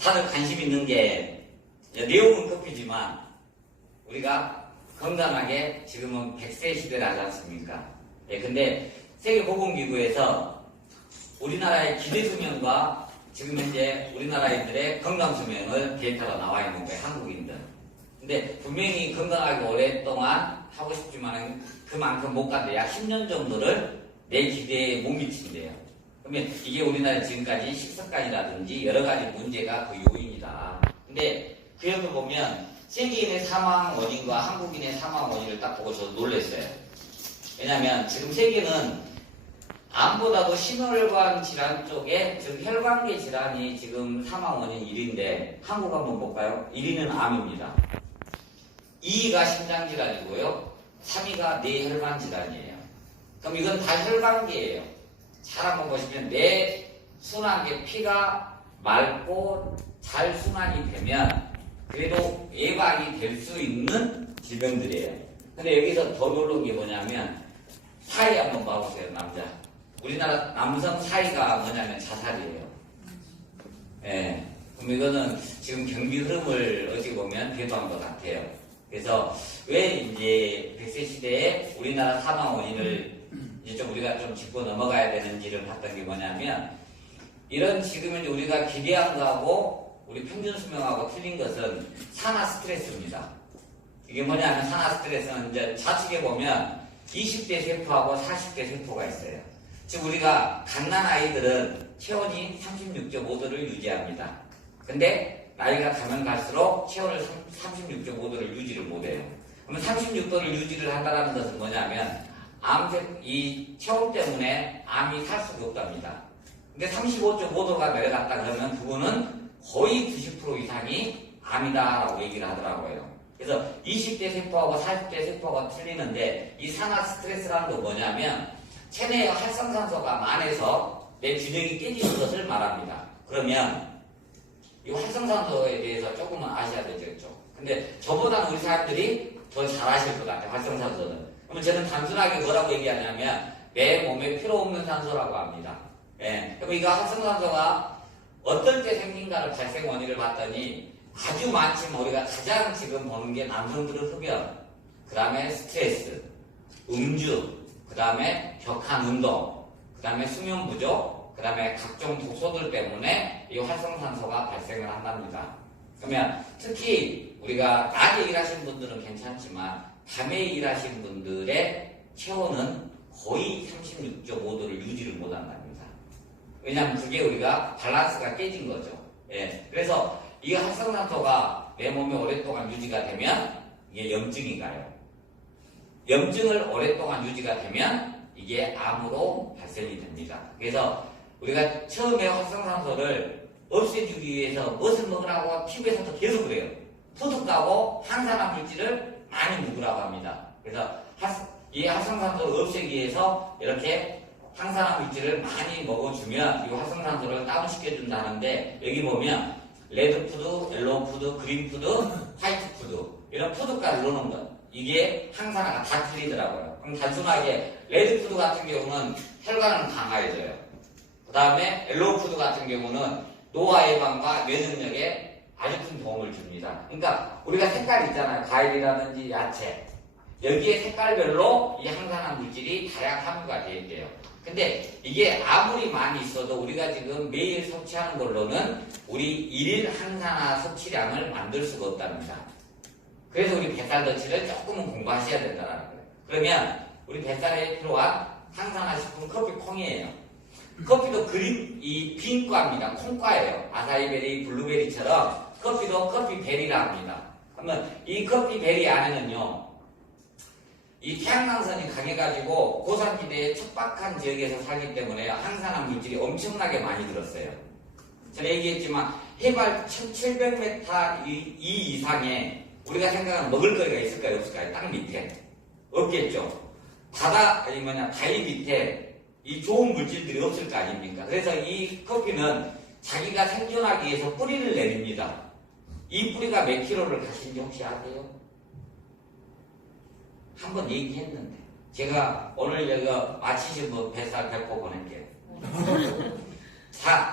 다들 관심 있는 게 내용은 커피지만 우리가 건강하게 지금은 100세 시대를 하지 않습니까? 예, 근데 세계보건기구에서 우리나라의 기대수명과 지금 현재 우리나라인들의 건강수명을 데이터가 나와 있는 거예요, 한국인들. 근데 분명히 건강하게 오랫동안 하고 싶지만 그만큼 못 간대. 약 10년 정도를 내 기대에 못 미친대요. 그러면 이게 우리나라 지금까지 식습관이라든지 여러 가지 문제가 그 요인이다. 근데 그 옆에 보면 세계인의 사망 원인과 한국인의 사망 원인을 딱 보고 저도 놀랐어요. 왜냐면 지금 세계는 암보다도 심혈관 질환 쪽에, 즉 혈관계 질환이 지금 사망 원인 1위인데 한국 한번 볼까요? 1위는 암입니다. 2위가 심장 질환이고요. 3위가 뇌혈관 질환이에요. 그럼 이건 다 혈관계예요. 잘 한번 보시면 뇌 순환계 피가 맑고 잘 순환이 되면 그래도 예방이 될 수 있는 질병들이에요. 근데 여기서 더 놀라운 게 뭐냐면 사이 한번 봐보세요, 남자. 우리나라 남성 사이가 뭐냐면 자살이에요. 예. 그럼 이거는 지금 경기 흐름을 어찌 보면 배도한 것 같아요. 그래서 왜 이제 100세 시대에 우리나라 사망 원인을 이제 좀 우리가 좀 짚고 넘어가야 되는지를 봤던 게 뭐냐면 이런 지금 이제 우리가 기대한 거하고 우리 평균 수명하고 틀린 것은 산화 스트레스입니다. 이게 뭐냐면 산화 스트레스는 이제 좌측에 보면 20대 세포하고 40대 세포가 있어요. 즉 우리가 갓난 아이들은 체온이 36.5도를 유지합니다. 근데 나이가 가면 갈수록 체온을 36.5도를 유지를 못해요. 그러면 36도를 유지를 한다는 것은 뭐냐면 이 체온 때문에 암이 살 수가 없답니다. 근데 35.5도가 내려갔다 그러면 그거는 거의 90% 이상이 암이다라고 얘기를 하더라고요. 그래서 20대 세포하고 40대 세포가 틀리는데 이 산화 스트레스라는 건 뭐냐면 체내에 활성산소가 많아서 내 균형이 깨지는 것을 말합니다. 그러면 이 활성산소에 대해서 조금은 아셔야 되겠죠. 근데 저보다는 우리 사람들이 더 잘 아실 것 같아요, 활성산소는. 그러면 저는 단순하게 뭐라고 얘기하냐면 내 몸에 필요 없는 산소라고 합니다. 예. 그럼 이거 활성산소가 어떨 때 생긴가를 발생 원인을 봤더니 아주 많지만 우리가 가장 지금 보는 게 남성들은 흡연, 그 다음에 스트레스, 음주, 그 다음에 격한 운동, 그 다음에 수면 부족, 그 다음에 각종 독소들 때문에 이 활성산소가 발생을 한답니다. 그러면 특히 우리가 낮에 일하시는 분들은 괜찮지만 밤에 일하시는 분들의 체온은 거의 36.5도를 유지를 못한답니다. 왜냐하면 그게 우리가 밸런스가 깨진 거죠. 예. 그래서 이 활성산소가 내 몸에 오랫동안 유지가 되면 이게 염증이 가요. 염증을 오랫동안 유지가 되면 이게 암으로 발생이 됩니다. 그래서 우리가 처음에 활성산소를 없애주기 위해서 무엇을 먹으라고 TV에서도 계속 그래요. 푸드하고 항산화 물질을 많이 먹으라고 합니다. 그래서 이 활성산소를 없애기 위해서 이렇게 항산화 물질을 많이 먹어주면 이 활성산소를 다운시켜준다는데 여기 보면 레드푸드, 옐로우푸드, 그린푸드, 화이트푸드 이런 푸드까지 넣는 것 이게 항산화가 다 틀리더라고요. 그럼 단순하게 레드푸드 같은 경우는 혈관을 강화해줘요. 그 다음에 옐로우푸드 같은 경우는 노화 예방과 면역력에 아주 큰 도움을 줍니다. 그러니까 우리가 색깔 있잖아요. 과일이라든지 야채 여기에 색깔별로 이 항산화 물질이 다량 함유가 되어 있대요. 근데 이게 아무리 많이 있어도 우리가 지금 매일 섭취하는 걸로는 우리 일일 항산화 섭취량을 만들 수가 없답니다. 그래서 우리 뱃살 섭취를 조금은 공부하셔야 된다는 거예요. 그러면 우리 뱃살에 필요한 항산화 식품 커피 콩이에요. 커피도 이 빈과입니다. 콩과예요. 아사이베리, 블루베리처럼 커피도 커피베리라 합니다. 그러면 이 커피베리 안에는요. 이 태양광선이 강해가지고 고산지대의 척박한 지역에서 살기 때문에 항산화 물질이 엄청나게 많이 들었어요. 제가 얘기했지만 해발 1700m 이상에 우리가 생각하는 먹을거리가 있을까요? 없을까요? 땅 밑에. 없겠죠. 바위 밑에 이 좋은 물질들이 없을 거 아닙니까? 그래서 이 커피는 자기가 생존하기 위해서 뿌리를 내립니다. 이 뿌리가 몇 킬로를 가시는지 혹시 아세요? 한번 얘기했는데 제가 오늘 여기 마치신 분 뱃살 100호 보낼게요.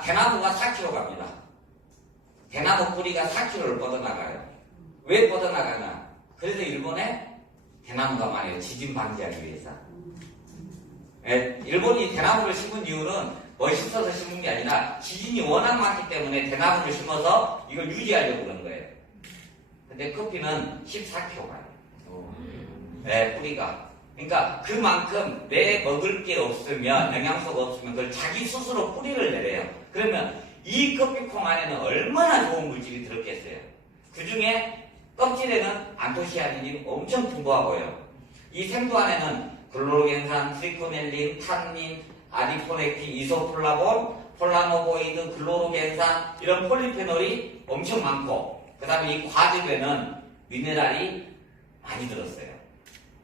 대나무가 4kg 갑니다. 대나무 뿌리가 4km를 뻗어나가요. 왜 뻗어나가나? 그래서 일본에 대나무가 많아요. 지진 방지하기 위해서. 예, 일본이 대나무를 심은 이유는 멋있어서 심은 게 아니라 지진이 워낙 많기 때문에 대나무를 심어서 이걸 유지하려고 그런 거예요. 근데 커피는 14km 가요. 네, 뿌리가. 그러니까 그만큼 내 먹을 게 없으면, 영양소가 없으면 그걸 자기 스스로 뿌리를 내려요. 그러면 이 커피콩 안에는 얼마나 좋은 물질이 들었겠어요. 그 중에 껍질에는 안토시아닌이 엄청 풍부하고요. 이 생두 안에는 글루로겐산, 트리코넬린, 탄닌, 아디포넥틴, 이소플라본, 폴라노보이드, 글루로겐산 이런 폴리페놀이 엄청 많고, 그 다음에 이 과즙에는 미네랄이 많이 들었어요.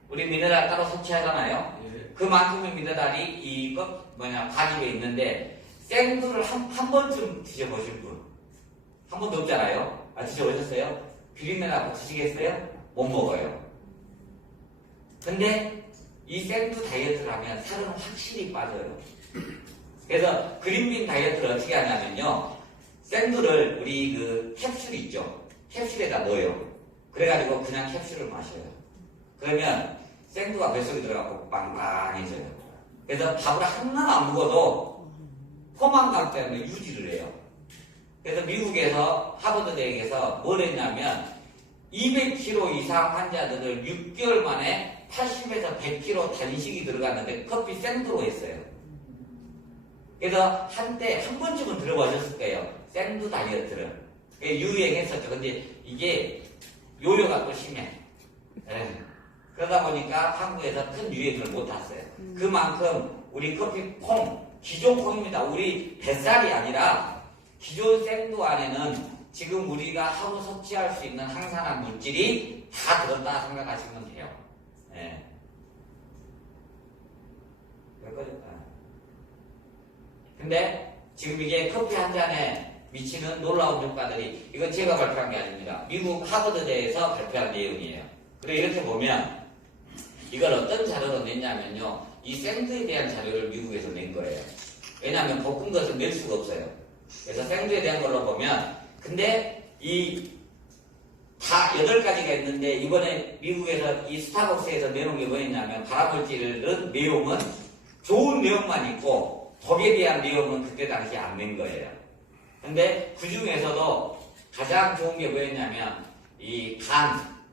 우리 미네랄 따로 섭취하잖아요. 그만큼의 미네랄이 이 과즙에 있는데, 생두를 한 번쯤 드셔보신 분? 한 번도 없잖아요. 아, 드셔보셨어요? 비린내나고 드시겠어요? 못 먹어요. 근데 이 생두 다이어트를 하면 살은 확실히 빠져요. 그래서 그린빈 다이어트를 어떻게 하냐면요. 생두를 우리 그 캡슐 있죠? 캡슐에다 넣어요. 그래가지고 그냥 캡슐을 마셔요. 그러면 생두가 뱃속에 들어가고 빵빵해져요. 그래서 밥을 하나 안 먹어도 포만감 때문에 유지를 해요. 그래서 미국에서 하버드 대학에서 뭘 했냐면 200kg 이상 환자들을 6개월 만에 80에서 100kg 단식이 들어갔는데 커피 생두로 했어요. 그래서 한때 한 번쯤은 들어보셨을 거예요. 생두 다이어트를. 유행했었죠. 근데 이게 요요가 또 심해. 그러다 보니까 한국에서 큰 유행을 못 탔어요. 그만큼 우리 커피 콩, 기존 콩입니다. 우리 뱃살이 아니라 기존 생두 안에는 지금 우리가 하루 섭취할 수 있는 항산화 물질이 다 들었다 생각하시면 돼요. 네. 근데 지금 이게 커피 한 잔에 미치는 놀라운 효과들이, 이건 제가 발표한 게 아닙니다. 미국 하버드대에서 발표한 내용이에요. 그리고 이렇게 보면 이걸 어떤 자료로 냈냐면요. 이 생두에 대한 자료를 미국에서 낸 거예요. 왜냐하면 볶은 것을 낼 수가 없어요. 그래서 생두에 대한 걸로 보면, 근데 이 다 8가지가 있는데 이번에 미국에서 이 스타벅스에서 내놓은 게 뭐였냐면 발암물질은 내용은 좋은 내용만 있고 독에 대한 내용은 그때 당시 안 낸 거예요. 근데 그 중에서도 가장 좋은 게 뭐였냐면 이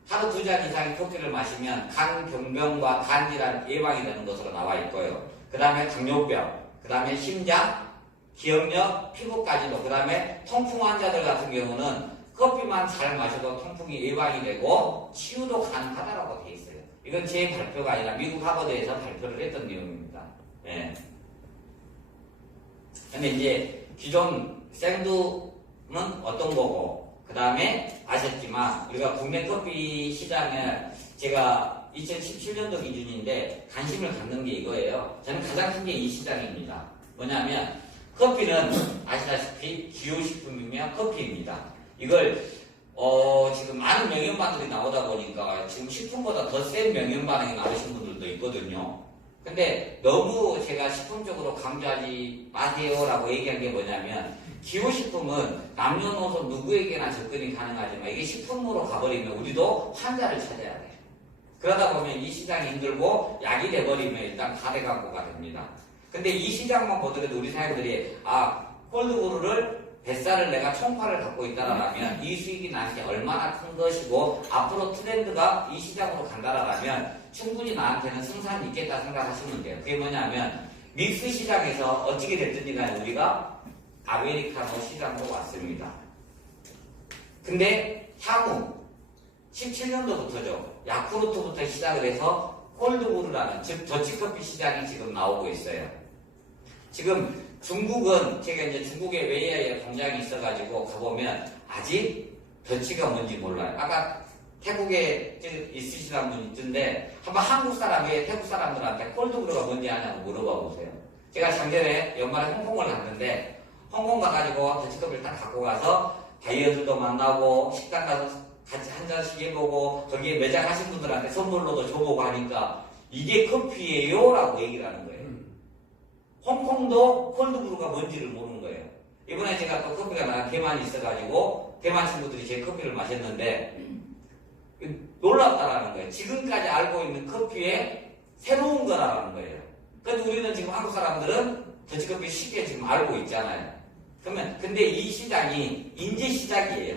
하루 2잔 이상의 커피를 마시면 간 경병과 간 질환 예방이 되는 것으로 나와 있고요. 그 다음에 당뇨병, 그 다음에 심장, 기억력, 피부까지도, 그 다음에 통풍 환자들 같은 경우는 커피만 잘 마셔도 통풍이 예방이 되고 치유도 가능하다라고 돼 있어요. 이건 제 발표가 아니라 미국 하버드에서 발표를 했던 내용입니다. 예. 근데 이제 기존 생두는 어떤 거고, 그 다음에 아셨지만 우리가 국내 커피 시장에 제가 2017년도 기준인데 관심을 갖는 게 이거예요. 저는 가장 큰 게 이 시장입니다. 뭐냐면 커피는 아시다시피 기호식품이며 커피입니다. 이걸 지금 많은 명현반응이 나오다 보니까 지금 식품보다 더 센 명현반응이 나오신 분들도 있거든요. 근데 너무 제가 식품적으로 강조하지 마세요라고 얘기한 게 뭐냐면, 기호식품은 남녀노소 누구에게나 접근이 가능하지만 이게 식품으로 가버리면 우리도 환자를 찾아야 돼요. 그러다 보면 이 시장이 힘들고 약이 돼버리면 일단 가대광고가 됩니다. 근데 이 시장만 보더라도 우리 사람들이 콜드브루를 뱃살을 내가 총파를 갖고 있다라면 이 수익이 나한테 얼마나 큰 것이고 앞으로 트렌드가 이 시장으로 간다라면 충분히 나한테는 승산이 있겠다 생각하시면 돼요. 그게 뭐냐면 믹스 시장에서 어떻게 됐든지 간에 우리가 아메리카노 시장으로 왔습니다. 근데 향후 17년도부터죠. 야쿠르트부터 시작을 해서 콜드브루라는, 즉 더치커피 시장이 지금 나오고 있어요. 지금 중국은, 제가 이제 중국에 웨이아이에 공장이 있어가지고 가보면 아직 더치가 뭔지 몰라요. 아까 태국에 있으시다는 분 있던데 한번 한국 사람이 태국 사람들한테 콜드브루가 뭔지 아냐고 물어봐 보세요. 제가 작년에 연말에 홍콩을 갔는데 홍콩 가가지고 더치커피를 딱 갖고 가서 바이어들도 만나고 식당 가서 같이 한 잔씩 해보고 거기에 매장하신 분들한테 선물로도 줘보고 하니까 이게 커피예요? 라고 얘기를 하는 거예요. 홍콩도 콜드브루가 뭔지를 모르는 거예요. 이번에 제가 또 커피가 나 개만이 있어가지고 대만 친구들이 제 커피를 마셨는데 놀랍다라는 거예요. 지금까지 알고 있는 커피의 새로운 거라는 거예요. 근데 우리는 지금 한국 사람들은 더치커피 쉽게 지금 알고 있잖아요. 근데 이 시장이 인재 시장이에요.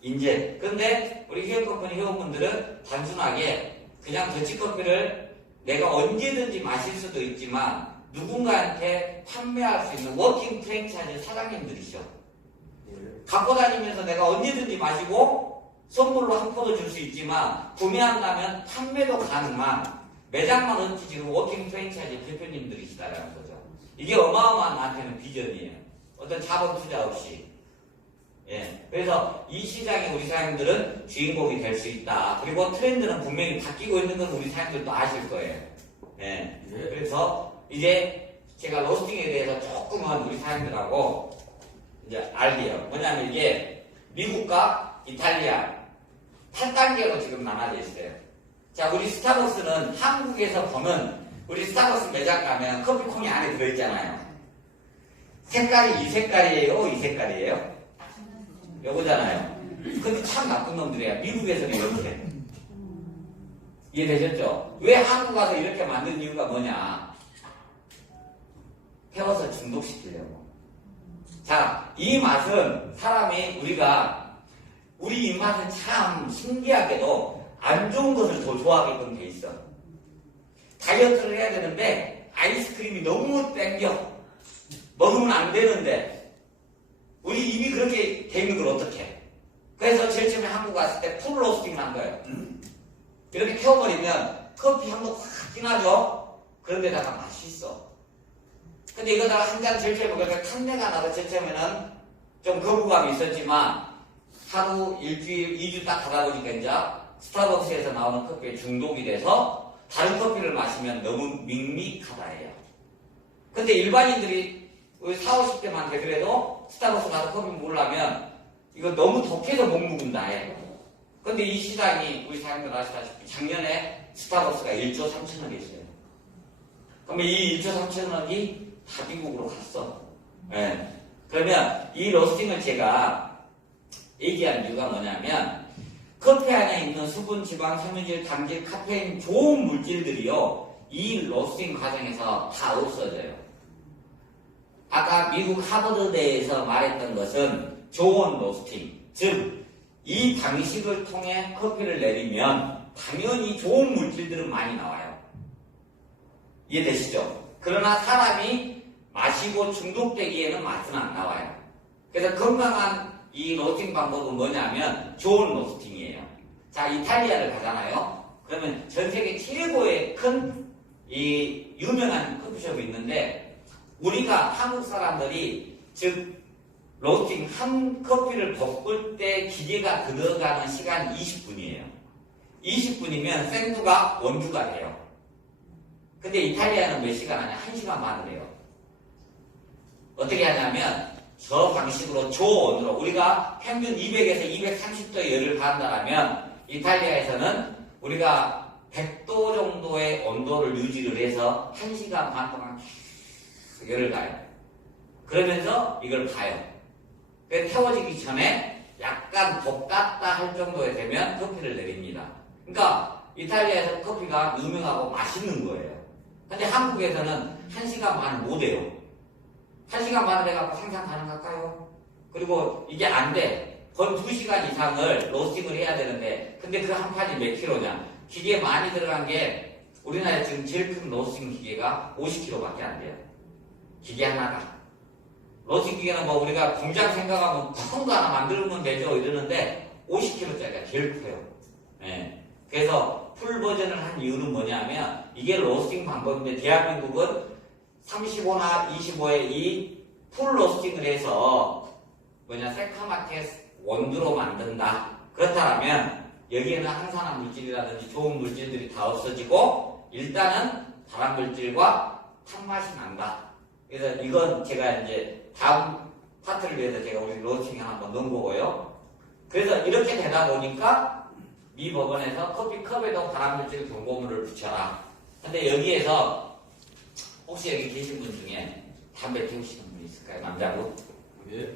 인재. 근데 우리 히어커피 회원분들은 단순하게 그냥 더치커피를 내가 언제든지 마실 수도 있지만 누군가한테 판매할 수 있는 워킹 프랜차이즈 사장님들이죠. 갖고 다니면서 내가 언제든지 마시고 선물로 한 포도 줄 수 있지만 구매한다면 판매도 가능한 매장만 없지 지금 워킹 프랜차이즈 대표님들이시다라는 거죠. 이게 어마어마한 나한테는 비전이에요. 어떤 자본 투자 없이. 예. 그래서 이 시장에 우리 사장님들은 주인공이 될 수 있다. 그리고 트렌드는 분명히 바뀌고 있는 건 우리 사장님들도 아실 거예요. 예. 그래서 이제 제가 로스팅에 대해서 조금은 우리 사장님들하고 이제 알게요. 뭐냐면 이게 미국과 이탈리아 8단계로 지금 나눠져 있어요. 자, 우리 스타벅스는 한국에서 보면 우리 스타벅스 매장 가면 커피콩이 안에 들어있잖아요. 색깔이 이 색깔이에요? 이 색깔이에요? 요거잖아요. 근데 참 나쁜 놈들이에요. 미국에서는 이렇게. 이해되셨죠? 왜 한국 가서 이렇게 만든 이유가 뭐냐? 태워서 중독시키려고. 자, 이 맛은 사람이 우리 입맛은 참 신기하게도 안 좋은 것을 더 좋아하게끔 돼 있어. 다이어트를 해야 되는데 아이스크림이 너무 땡겨. 먹으면 안 되는데 우리 입이 그렇게 돼 있는 걸 어떡해. 그래서 제일 처음에 한국 갔을 때 풀 로스팅을 한 거예요. 이렇게 태워버리면 커피 향도 확 진하죠? 그런데다가 맛있어. 근데 이거다가 한 잔 제일 처음에 먹으니까 탄내가 나서 제일 처음에는 좀 거부감이 있었지만 하루, 일주일, 2주 딱 가다 보니까 이제 스타벅스에서 나오는 커피에 중독이 돼서 다른 커피를 마시면 너무 밋밋하다예요. 근데 일반인들이 우리 40, 50대만 되더라도 스타벅스 가서 커피 먹으려면 이거 너무 독해서 못 먹는다 해. 근데 이 시장이 우리 사람들 아시다시피 작년에 스타벅스가 1조 3천억이었어요. 그러면 이 1조 3천억이 다 미국으로 갔어. 네. 그러면 이 로스팅을 제가 얘기한 이유가 뭐냐면 커피 안에 있는 수분, 지방, 섬유질, 당질, 카페인 좋은 물질들이요 이 로스팅 과정에서 다 없어져요. 아까 미국 하버드대에서 말했던 것은 좋은 로스팅, 즉 이 방식을 통해 커피를 내리면 당연히 좋은 물질들은 많이 나와요. 이해되시죠? 그러나 사람이 마시고 중독되기에는 맛은 안 나와요. 그래서 건강한 이 로스팅 방법은 뭐냐면 좋은 로스팅이에요. 자, 이탈리아를 가잖아요. 그러면 전 세계 최고의 큰 이 유명한 커피숍이 있는데 우리가 한국 사람들이 즉 로스팅 한 커피를 볶을 때 기계가 들어가는 시간 20분이에요. 20분이면 생두가 원두가 돼요. 근데 이탈리아는 몇 시간 하냐? 1시간 반을 해요. 어떻게 하냐면 저 방식으로 저온으로 우리가 평균 200에서 230도의 열을 가한다면 이탈리아에서는 우리가 100도 정도의 온도를 유지를 해서 1시간 반 동안 계속 열을 가요. 그러면서 이걸 봐요. 태워지기 전에 약간 볶았다 할 정도에 되면 커피를 내립니다. 그러니까 이탈리아에서 커피가 유명하고 맛있는 거예요. 근데 한국에서는 1시간 반을 못 해요. 1시간 반을 해갖고 생산 가능할까요? 그리고 이게 안 돼. 거의 2시간 이상을 로스팅을 해야 되는데 근데 그 한 판이 몇 킬로냐? 기계 많이 들어간 게 우리나라에 지금 제일 큰 로스팅 기계가 50kg밖에 안 돼요. 기계 하나가. 로스팅 기계는 뭐 우리가 공장 생각하면 큰 거 하나 만들면 되죠 이러는데 50kg짜리가 제일 커요. 네. 그래서 풀 버전을 한 이유는 뭐냐면 이게 로스팅 방법인데 대한민국은 35나 25에 이 풀 로스팅을 해서 새카맣게 원두로 만든다. 그렇다면 여기에는 항산화 물질이라든지 좋은 물질들이 다 없어지고 일단은 발암 물질과 탄맛이 난다. 그래서 이건 제가 이제 다음 파트를 위해서 제가 우리 로스팅에 한번 넣은 거고요. 그래서 이렇게 되다 보니까 미 법원에서 커피컵에도 발암물질 경고물을 붙여라. 근데 여기에서 혹시 여기 계신 분 중에 담배 피우시는 분 있을까요? 남자분? 예.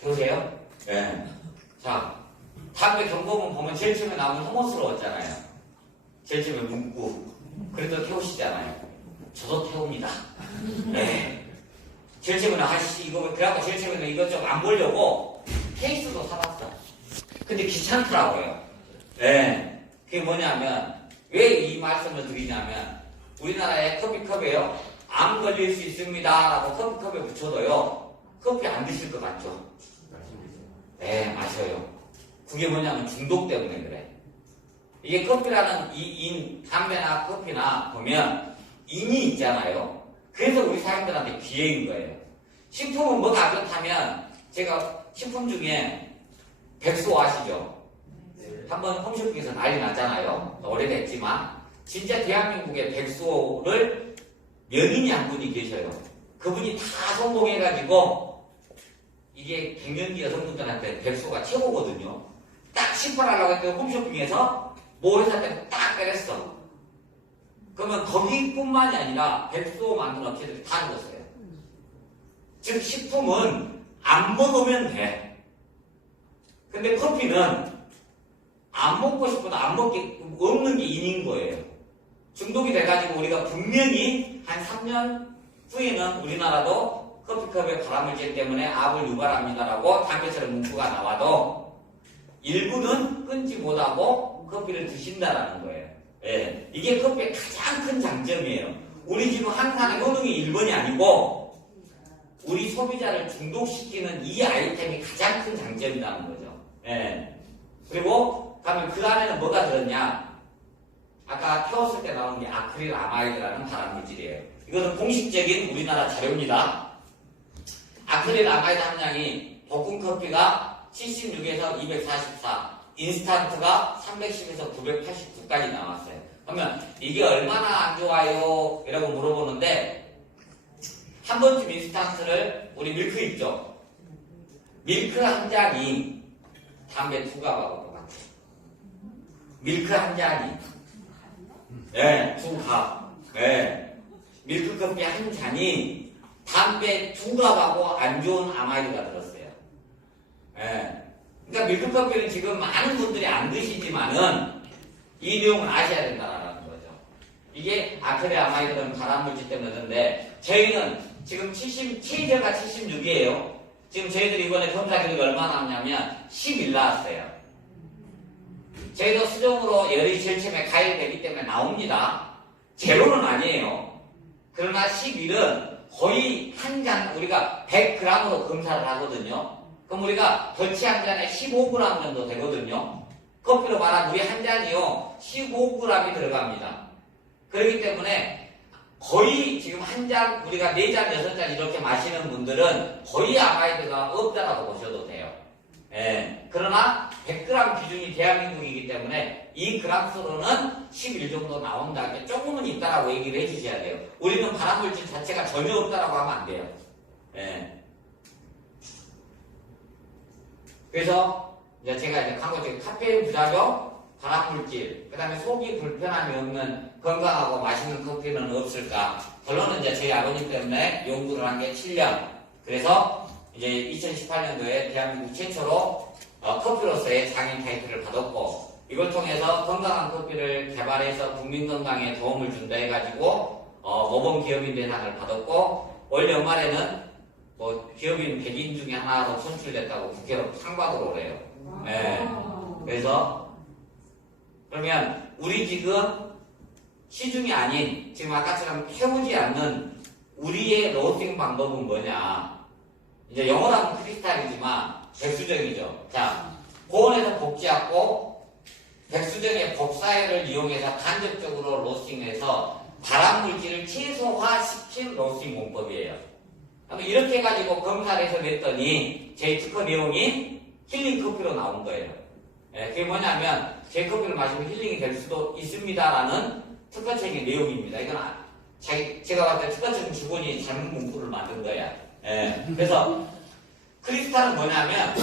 피우세요? 예. 자, 담배 경고문 보면 제일 처음에 나오면 혐오스러웠잖아요. 제일 처음에 문구. 그래도 태우시잖아요. 저도 태웁니다. 네. 제일 처음에는 아씨 이거 그래갖고 제일 처음에는 이거 좀 안 보려고 케이스도 사봤어. 근데 귀찮더라고요. 네. 그게 뭐냐면 왜 이 말씀을 드리냐면 우리나라에 커피컵에요. 암 걸릴 수 있습니다 라고 커피컵에 붙여도요. 커피 안 드실 것 같죠? 네, 마셔요. 그게 뭐냐면 중독 때문에 그래. 이게 커피라는 담배나 커피나 보면 인이 있잖아요. 그래서 우리 사람들한테 기회인 거예요. 식품은 뭐가 그렇다면 제가 식품 중에 백소 아시죠? 한번 홈쇼핑에서 난리 났잖아요. 오래됐지만 진짜 대한민국에 백소를 명인이 한 분이 계셔요. 그분이 다 성공해가지고 이게 갱년기 여성분들한테 백소가 최고거든요. 딱 심판하려고 했더니 홈쇼핑에서 모 회사 때문에 딱 때렸어. 그러면 거기뿐만이 아니라 백소 만드는 업체들이 다 죽었어요. 즉 식품은 안 먹으면 돼. 근데 커피는 안 먹고 싶어도 안 먹기 없는 게 인인 거예요. 중독이 돼가지고 우리가 분명히 한 3년 후에는 우리나라도 커피컵에 발암물질 때문에 암을 유발합니다라고 담배처럼 문구가 나와도 일부는 끊지 못하고 커피를 드신다라는 거예요. 예, 이게 커피의 가장 큰 장점이에요. 우리 지금 한산의 효능이 1번이 아니고 우리 소비자를 중독시키는 이 아이템이 가장 큰 장점이라는 거죠. 예. 그리고 그러면 그 안에는 뭐가 들었냐? 아까 태웠을 때 나온 게 아크릴 아마이드라는 발암물질이에요. 이것은 공식적인 우리나라 자료입니다. 아크릴 아마이드 함량이 볶음 커피가 76에서 244, 인스턴트가 310에서 989까지 나왔어요. 그러면 이게 얼마나 안 좋아요? 이라고 물어보는데 한 번쯤 인스턴트를 우리 밀크 있죠? 밀크 한 잔이 담배 2갑하고 똑같아요. 밀크 한 잔이 네, 2갑. 네. 밀크 커피 한 잔이 담배 2갑하고 안 좋은 아마이드가 들었어요. 네. 그러니까 밀크 커피는 지금 많은 분들이 안 드시지만은 이 내용을 아셔야 된다는 거죠. 이게 아크릴 아마이드는 발암물질 때문에 그런데 저희는 지금 체제가 76이에요. 지금 저희들이 이번에 검사 기록이 얼마나 나왔냐면 10일 나왔어요. 저희도 수정으로 열이 제일 처음에 가열되기 때문에 나옵니다. 제로는 아니에요. 그러나 10일은 거의 한 잔 우리가 100g으로 검사를 하거든요. 그럼 우리가 더치 한 잔에 15g 정도 되거든요. 커피로 말하면 우리 한 잔이요 15g이 들어갑니다. 그렇기 때문에 거의 지금 한 잔 우리가 4잔 6잔 이렇게 마시는 분들은 거의 아마이드가 없다라고 보셔도 돼요. 예. 그러나 100g 기준이 대한민국이기 때문에 이 그램수로는 11 정도 나온다. 조금은 있다라고 얘기를 해주셔야 돼요. 우리는 발암물질 자체가 전혀 없다라고 하면 안 돼요. 예. 그래서 이제 제가 이제 광고 중에 카페인 부작용, 발암물질, 그 다음에 속이 불편함이 없는 건강하고 맛있는 커피는 없을까? 결론은 이제 저희 아버님 때문에 연구를 한 게 7년. 그래서 이제 2018년도에 대한민국 최초로 커피로서의 장인 타이틀을 받았고, 이걸 통해서 건강한 커피를 개발해서 국민 건강에 도움을 준다 해가지고 모범 기업인 대상을 받았고, 올 연말에는 뭐 기업인 100인 중에 하나로 선출됐다고 국회로 상 받으러 오래요. 네. 그래서 그러면 우리 지금 시중이 아닌 지금 아까처럼 태우지 않는 우리의 로스팅 방법은 뭐냐? 이제 영어로 하면 크리스탈이지만 백수정이죠. 자, 고온에서 볶지않고 백수정의 복사열을 이용해서 간접적으로 로스팅해서 발암물질을 최소화시킨 로스팅 공법이에요. 이렇게 해가지고 검사를 해서 냈더니 제 특허 내용이 힐링 커피로 나온 거예요. 예, 그게 뭐냐면 제 커피를 마시면 힐링이 될 수도 있습니다라는 특허책의 내용입니다. 이건 제가 봤을 때 특허책 직원이 잘못 문구를 만든 거야. 예, 그래서 크리스탈은 뭐냐면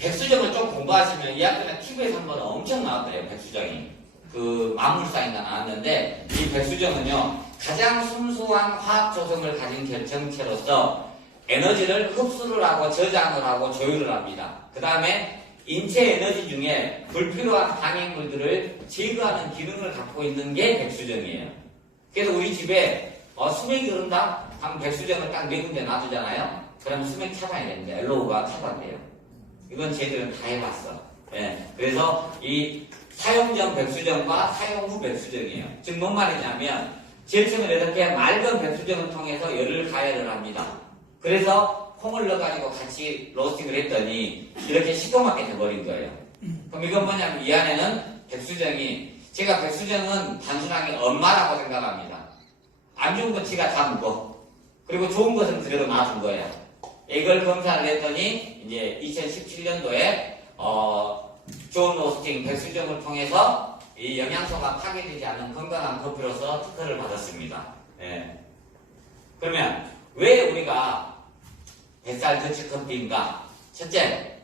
백수정을 좀 공부하시면 이 학교는 TV에서 한번 엄청 나왔어요. 백수정이 그 마물사인가 나왔는데 이 백수정은요 가장 순수한 화학 조성을 가진 결정체로서 에너지를 흡수를 하고 저장을 하고 조율을 합니다. 그 다음에 인체 에너지 중에 불필요한 방해물들을 제거하는 기능을 갖고 있는 게 백수정이에요. 그래서 우리 집에 수맥이 흐른다? 하면 백수정을 딱 네 군데 놔두잖아요. 그러면 수맥 차단이 됩니다. 엘로우가 차단돼요. 이건 저희들은 다 해봤어. 예. 그래서 이 사용 전 백수정과 사용 후 백수정이에요. 즉 뭔 말이냐면 제일 처음에 이렇게 맑은 백수정을 통해서 열을 가열을 합니다. 그래서 콩을 넣어가지고 같이 로스팅을 했더니 이렇게 시커멓게 돼버린 거예요. 그럼 이건 뭐냐면 이 안에는 백수정이, 제가 백수정은 단순하게 엄마라고 생각합니다. 안 좋은 건 지가 다 묵어. 그리고 좋은 것은 그대로 놔둔 거예요. 이걸 검사를 했더니 이제 2017년도에 좋은 로스팅 백수정을 통해서 이 영양소가 파괴되지 않는 건강한 커피로서 특허를 받았습니다. 예. 그러면 왜 우리가 뱃살 더치커피인가? 첫째,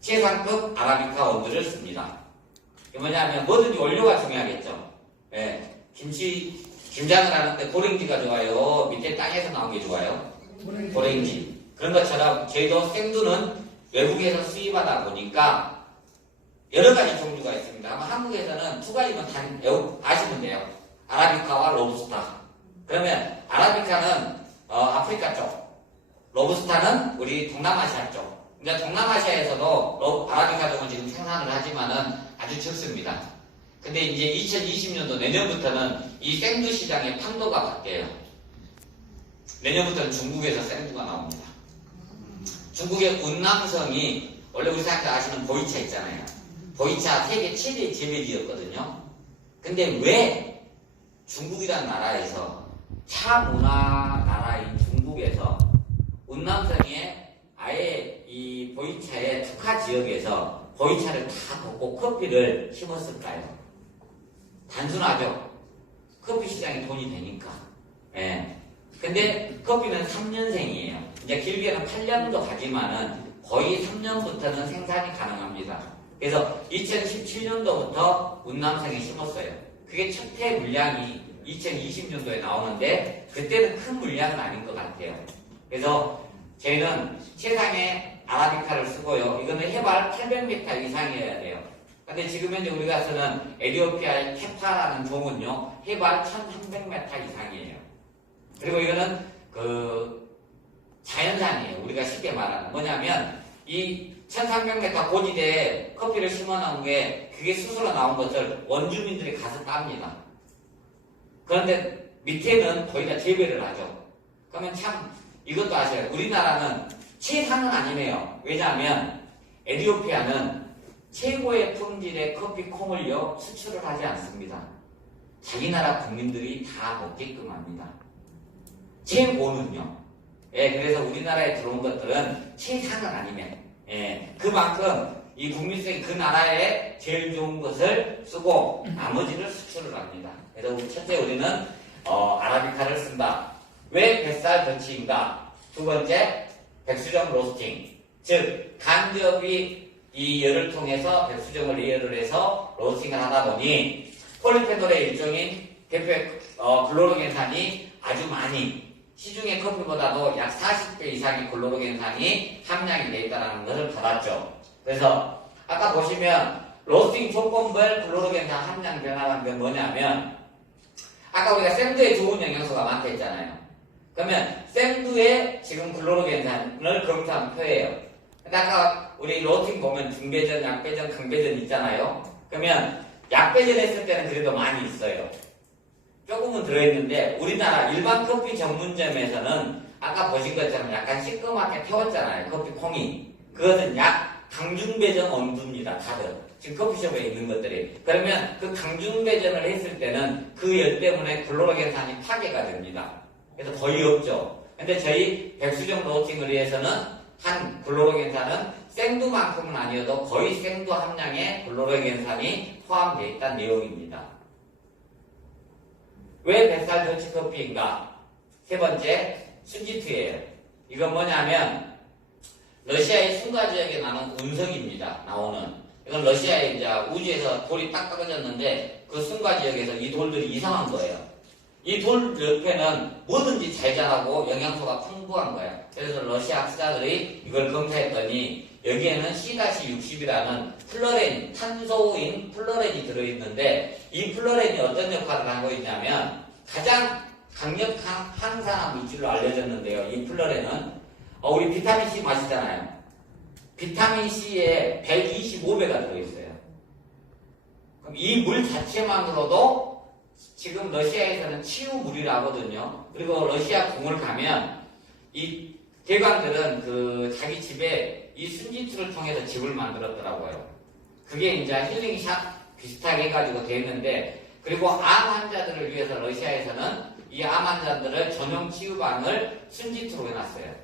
최상급 아라비카 원두를 씁니다. 이게 뭐냐면 뭐든지 원료가 중요하겠죠. 예. 김장을 하는데 고랭지가 좋아요? 밑에 땅에서 나온 게 좋아요? 고랭지. 그런 것처럼 저희도 생두는 외국에서 수입하다 보니까 여러 가지 종류가 있습니다. 아마 한국에서는 두 가지만 아시면 돼요. 아라비카와 로부스타. 그러면 아라비카는 아프리카 쪽, 로부스타는 우리 동남아시아 쪽. 그러니까 동남아시아에서도 아라비카 종은 지금 생산을 하지만은 아주 적습니다. 근데 이제 2020년도 내년부터는 이 생두 시장의 판도가 바뀌어요. 내년부터는 중국에서 생두가 나옵니다. 중국의 운남성이 원래 우리 사람들 아시는 보이차 있잖아요. 보이차 세계 최대 재배지였거든요. 근데 왜 중국이란 나라에서 차 문화 나라인 중국에서 운남성의 아예 이 보이차의 특화 지역에서 보이차를 다 걷고 커피를 심었을까요? 단순하죠. 커피 시장에 돈이 되니까. 예. 근데 커피는 3년생이에요. 이제 길게는 8년도 가지만은 거의 3년부터는 생산이 가능합니다. 그래서 2017년도부터 운남성에 심었어요. 그게 첫 해 물량이 2020년도에 나오는데 그때는 큰 물량은 아닌 것 같아요. 그래서 저희는 최상의 아라비카를 쓰고요. 이거는 해발 800m 이상이어야 돼요. 근데 지금 현재 우리가 쓰는 에티오피아의 케파라는 종은요, 해발 1300m 이상이에요. 그리고 이거는 자연산이에요. 우리가 쉽게 말하는 뭐냐면 이 1300m 고지대에 커피를 심어 놓은 게 그게 스스로 나온 것을 원주민들이 가서 땁니다. 그런데 밑에는 거의 다 재배를 하죠. 그러면 참 이것도 아셔요. 우리나라는 최상은 아니네요. 왜냐하면 에티오피아는 최고의 품질의 커피 콩을요 수출을 하지 않습니다. 자기 나라 국민들이 다 먹게끔 합니다. 최고는요. 예, 그래서 우리나라에 들어온 것들은 최상은 아니면, 예, 그만큼 이 국민성이 그 나라에 제일 좋은 것을 쓰고 나머지를 수출을 합니다. 그래서 첫째 우리는 아라비카를 쓴다. 왜 뱃살 더치인가? 두 번째, 백수정 로스팅. 즉 간접이 이 열을 통해서 백수정을 이열을 해서 로스팅을 하다 보니 폴리페놀의 일종인 대표 글로로겐산이 아주 많이 시중의 커피보다도 약 40배 이상의 글로로겐산이 함량이 되어 있다는 것을 받았죠. 그래서 아까 보시면 로스팅 조건별 글로로겐산 함량 변화라는 게 뭐냐면 아까 우리가 샌드에 좋은 영양소가 많다 했잖아요. 그러면 샌드에 지금 글로로겐산을 검사한 표예요. 근데 아까 우리 로스팅 보면 중배전, 약배전, 강배전 있잖아요. 그러면 약배전 했을 때는 그래도 많이 있어요. 조금은 들어있는데 우리나라 일반 커피 전문점에서는 아까 보신 것처럼 약간 시꺼멓게 태웠잖아요. 커피 콩이. 그것은 약 강중배전 원두입니다. 다들. 지금 커피숍에 있는 것들이. 그러면 그 강중배전을 했을 때는 그 열 때문에 글로로겐산이 파괴가 됩니다. 그래서 거의 없죠. 근데 저희 백수정 로스팅을 위해서는 한 글로로겐산은 생두만큼은 아니어도 거의 생두 함량의 글로로겐산이 포함되어 있다는 내용입니다. 왜 뱃살 더치커피인가? 세 번째, 순지투예요. 이건 뭐냐면 러시아의 순가 지역에 나는 운석입니다. 나오는. 이건 러시아의 이제 우주에서 돌이 딱 떨어졌는데 그 순가 지역에서 이 돌들이 이상한 거예요. 이 돌 옆에는 뭐든지 잘 자라고 영양소가 풍부한 거예요. 그래서 러시아 학자들이 이걸 검사했더니 여기에는 C-60이라는 플러렌, 탄소인 플러렌이 들어있는데 이 플러렌이 어떤 역할을 하고 있냐면 가장 강력한 항산화 물질로 알려졌는데요. 이 플러렌은 우리 비타민C 마시잖아요. 비타민C에 125배가 들어있어요. 그럼 이 물 자체만으로도 지금 러시아에서는 치유물이라 하거든요. 그리고 러시아 궁을 가면 이 대관들은 그 자기 집에 이 순지투를 통해서 집을 만들었더라고요. 그게 이제 힐링샵 비슷하게 해가지고 되어 있는데, 그리고 암 환자들을 위해서 러시아에서는 이 암 환자들을 전용 치유방을 순지투로 해놨어요.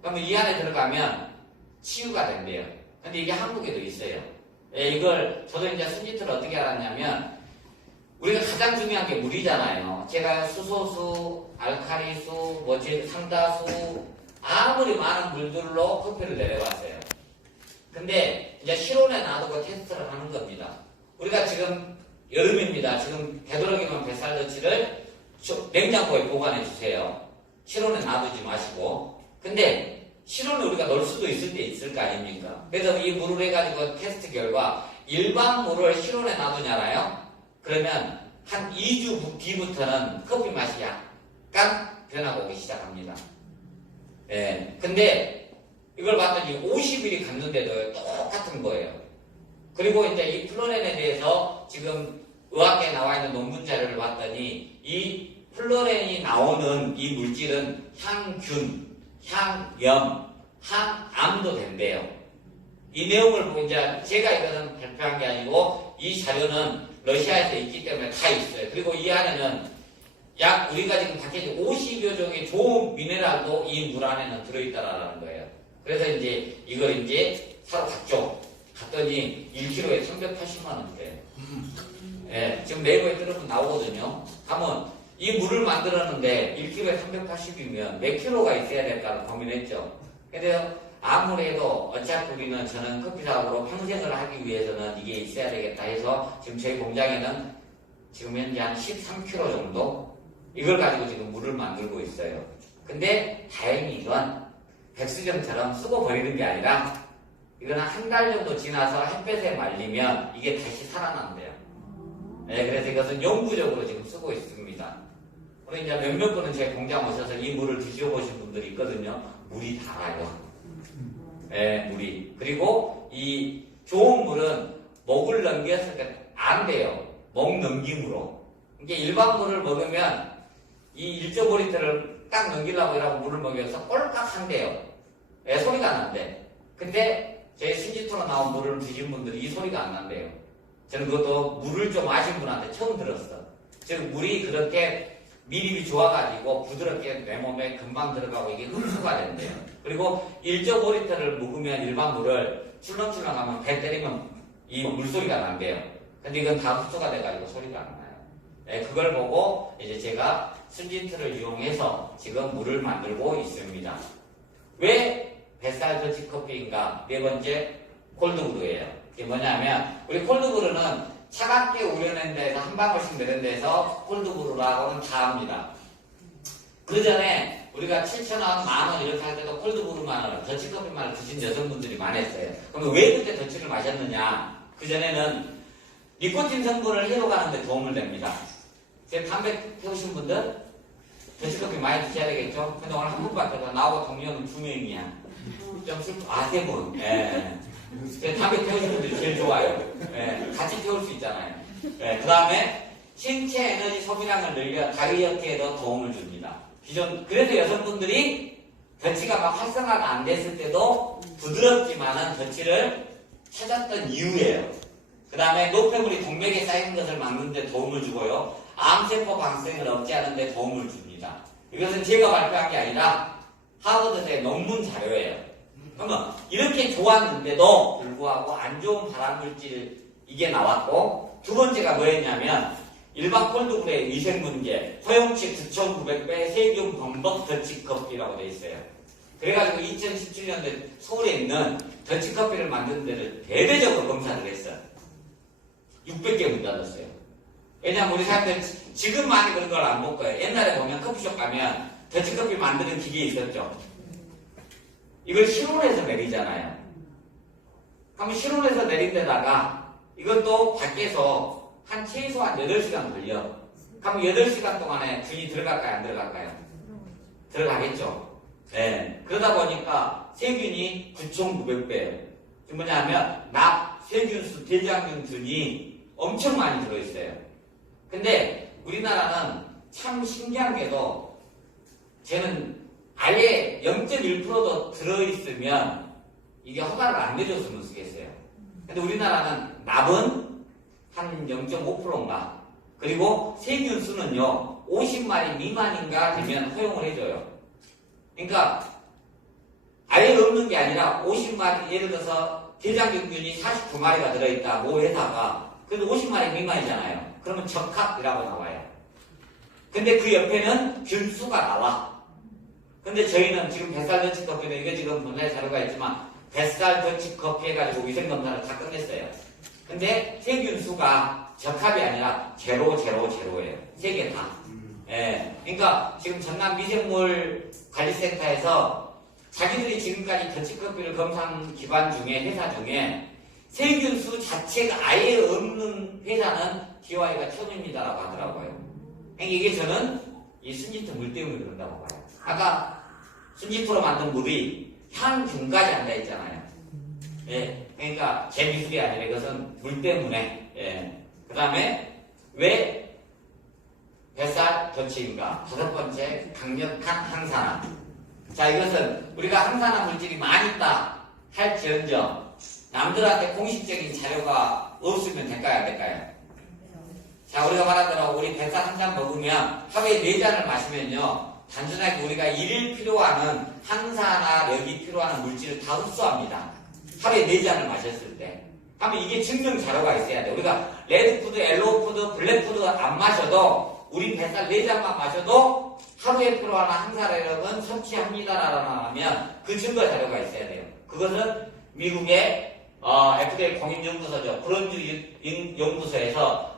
그러면 이 안에 들어가면 치유가 된대요. 근데 이게 한국에도 있어요. 이걸 저도 이제 순지투를 어떻게 알았냐면, 우리가 가장 중요한 게 물이잖아요. 제가 수소수, 알칼리수, 상다수, 아무리 많은 물들로 커피를 내려봤어요. 근데 이제 실온에 놔두고 테스트를 하는 겁니다. 우리가 지금 여름입니다. 지금 되도록이면 뱃살더치를 냉장고에 보관해 주세요. 실온에 놔두지 마시고. 근데 실온에 우리가 넣을 수도 있을 때 있을 거 아닙니까? 그래서 이 물을 해가지고 테스트 결과 일반 물을 실온에 놔두잖아요. 그러면 한 2주 뒤부터는 커피 맛이 약간 변화가 오기 시작합니다. 예. 근데 이걸 봤더니 50일이 갔는데도 똑같은 거예요. 그리고 이제 이 플로렌에 대해서 지금 의학계에 나와 있는 논문 자료를 봤더니 이 플로렌이 나오는 이 물질은 향균, 향염, 항암도 된대요. 이 내용을 보고 이제 제가 이거는 발표한 게 아니고 이 자료는 러시아에서 있기 때문에 다 있어요. 그리고 이 안에는 약 우리가 지금 밖에 50여 종의 좋은 미네랄도 이 물 안에는 들어있다라는 거예요. 그래서 이제 이걸 이제 사러 갔죠. 갔더니 1kg에 380만 원대예요. 예, 지금 네이버에 들어보면 나오거든요. 하면 이 물을 만들었는데 1kg에 380이면 몇 킬로가 있어야 될까를 고민했죠. 근데 아무래도 어차피 우리는 저는 커피 사업으로 평생을 하기 위해서는 이게 있어야 되겠다 해서 지금 저희 공장에는 지금 현재 한 13kg 정도 이걸 가지고 지금 물을 만들고 있어요. 근데 다행히 이건 백수정처럼 쓰고 버리는 게 아니라 이건 한 달 정도 지나서 햇볕에 말리면 이게 다시 살아난대요. 네, 그래서 이것은 영구적으로 지금 쓰고 있습니다. 우리 이제 몇몇 분은 제 공장 오셔서 이 물을 드셔보신 분들이 있거든요. 물이 달아요. 네, 물이. 그리고 이 좋은 물은 목을 넘겼을 때 안 돼요. 목 넘김으로. 이게 일반 물을 먹으면 이 1.5리터를 딱 넘기려고 이라고 물을 먹여서 꼴깍 한대요. 네, 소리가 안 난대. 근데 제 신지토로 나온 물을 드신 분들이 이 소리가 안 난대요. 저는 그것도 물을 좀 아신 분한테 처음 들었어. 즉 물이 그렇게 미립이 좋아가지고 부드럽게 내 몸에 금방 들어가고 이게 흡수가 된대요. 그리고 1.5리터를 묵으면 일반 물을 출렁출렁하면 배 때리면 이 물소리가 난대요. 근데 이건 다 흡수가 돼가지고 소리가 안 나요. 네, 그걸 보고 이제 제가 순진트를 이용해서 지금 물을 만들고 있습니다. 왜 뱃살 더치커피인가? 네 번째 콜드브루예요. 이게 뭐냐면 우리 콜드브루는 차갑게 우려낸 데서 한 방울씩 내린 데서 콜드브루라고는 다 합니다. 그 전에 우리가 7,000원, 만원 이렇게 할 때도 콜드브루만을, 더치커피만을 드신 여성분들이 많았어요. 그럼 왜 그때 더치를 마셨느냐? 그 전에는 니코틴 성분을 해독하는 데 도움을 됩니다. 제 담배 태우신 분들 더치커피 많이 드셔야 되겠죠? 근데 오늘 한 분밖에 없어. 나하고 동료는 2명이야. 좀 슬퍼. 3분. 예. 제 담배 태우신 분들이 제일 좋아요. 예. 같이 태울 수 있잖아요. 예. 그 다음에 신체 에너지 소비량을 늘려 다이어트에도 도움을 줍니다. 그래서 여성분들이 더치가 막 활성화가 안 됐을 때도 부드럽지만은 더치를 찾았던 이유예요. 그 다음에 노폐물이 동맥에 쌓이는 것을 막는 데 도움을 주고요. 암세포 방생을 억제하는 데 도움을 줍니다. 이것은 제가 발표한 게 아니라 하버드대 논문 자료예요. 그러면 이렇게 좋았는데도 불구하고 안 좋은 발암물질 이게 나왔고, 두 번째가 뭐였냐면 일반 콜드브루의 위생문제, 허용치 9,900배 세균 범벅 더치커피라고 되어 있어요. 그래가지고 2017년도에 서울에 있는 더치커피를 만드는 데를 대대적으로 검사를 했어요. 600개 문단었어요. 왜냐면 우리 사람들 지금 많이 그런 걸 안 볼 거예요. 옛날에 보면 커피숍 가면 더치커피 만드는 기계 있었죠. 이걸 실온에서 내리잖아요. 그럼 실온에서 내린 데다가 이것도 밖에서 한 최소한 8시간 걸려. 그럼 8시간 동안에 균이 들어갈까요? 안 들어갈까요? 들어가겠죠. 네. 그러다 보니까 세균이 9,900배예요. 지금 뭐냐면 세균수, 대장균균이 엄청 많이 들어있어요. 근데 우리나라는 참 신기한 게도 쟤는 아예 0.1%도 들어있으면 이게 허가를 안 내줬으면 쓰겠어요. 근데 우리나라는 납은 한 0.5%인가 그리고 세균수는요 50마리 미만인가 되면 허용을 해줘요. 그러니까 아예 없는 게 아니라 50마리 예를 들어서 대장균균이 49마리가 들어있다 모 회사가 그래도 50마리 미만이잖아요. 그러면 적합이라고 나와요. 근데 그 옆에는 균수가 나와. 근데 저희는 지금 뱃살 더치커피는 이게 지금 분해 자료가 있지만 뱃살 더치커피 해가지고 위생검사를 다 끝냈어요. 근데 세균수가 적합이 아니라 제로예요. 세 개 다. 예. 그러니까 지금 전남 미생물 관리센터에서 자기들이 지금까지 더치커피를 검사한 기관 중에 회사 중에 세균수 자체가 아예 없는 회사는 DY가 처음입니다라고 하더라고요. 그러니까 이게 저는 이 순지토 물 때문에 그런다고 봐요. 아까 순지토로 만든 물이 향균까지 앉아 있잖아요. 예. 그러니까 제 미술이 아니라 이것은 물 때문에. 예. 그 다음에 왜 뱃살 더치인가? 5번째 강력한 항산화. 자, 이것은 우리가 항산화 물질이 많이 있다 할지언정 남들한테 공식적인 자료가 없으면 될까요? 안 될까요? 자, 우리가 말한 대로 우리 뱃살 한 잔 먹으면 하루에 4잔을 마시면요 단순하게 우리가 일일 필요하는 항산화력이 필요한 물질을 다 흡수합니다. 하루에 4잔을 마셨을 때. 하면 이게 증명 자료가 있어야 돼. 우리가 레드푸드, 옐로우푸드, 블랙푸드 안 마셔도 우리 뱃살 4잔만 마셔도 하루에 필요한 항산화력은 섭취합니다라고 하면 그 증거 자료가 있어야 돼요. 그것은 미국의 FDA 공인연구소죠. 브론즈 연구소에서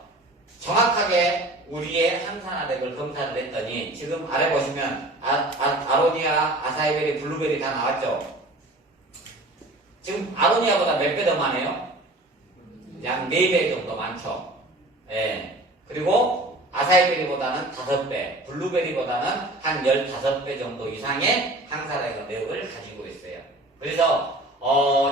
정확하게 우리의 항산화력을 검사를 했더니 지금 아래 보시면 아로니아, 아사이베리, 블루베리 다 나왔죠. 지금 아로니아보다 몇 배 더 많아요? 약 4배 정도 많죠. 예. 그리고 아사이베리보다는 5배, 블루베리보다는 한 15배 정도 이상의 항산화력을 가지고 있어요. 그래서